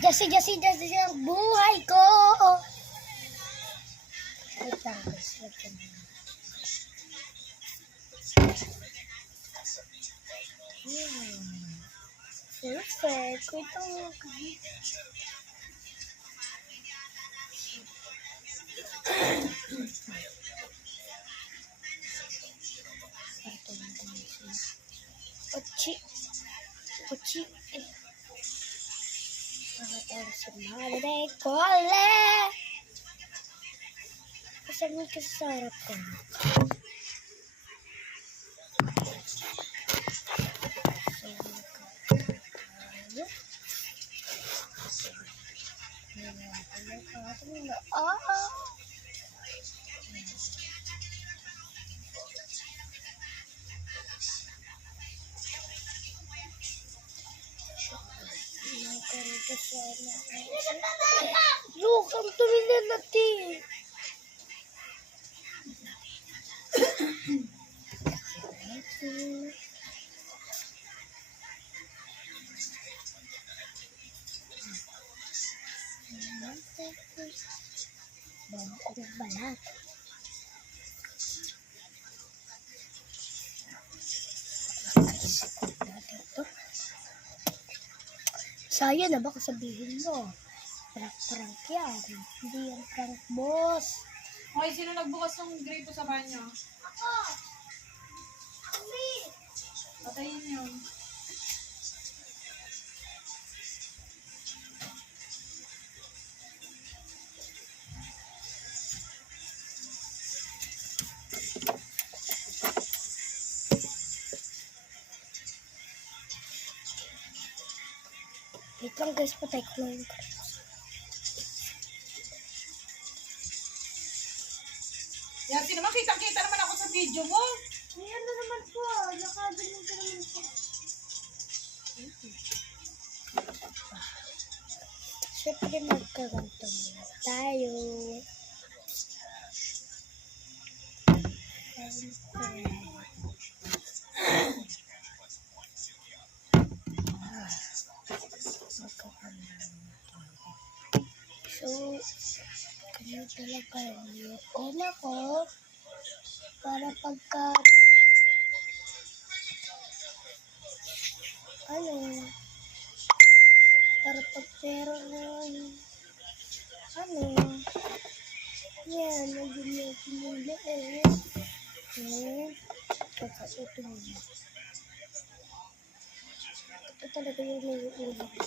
Jesse ang buhay ko. Wait lang, guys. Wait lang. Perfect. Wait lang, guys. Ochi. Para sa madre kole. Kasi may kasarap ko. Look, ang tumingin natin. Bangkong balat. Sayang na baka sabihin mo. Prank yan. Hindi yan prank, boss. Okay, sino nagbukas ng gripo sa banyo? Ako! Mami! Patayin yun. Wait lang guys, patay ko lang. Yan, sino makita-kita naman ako sa video mo. Ayan na naman po. Nakaganyan ka naman po. Siyempre magkaganto muna tayo. So, kami talaga on ako para pagka para pag meron yan, naging yung liit. Ito mo. Ito talaga yung may ulo ko.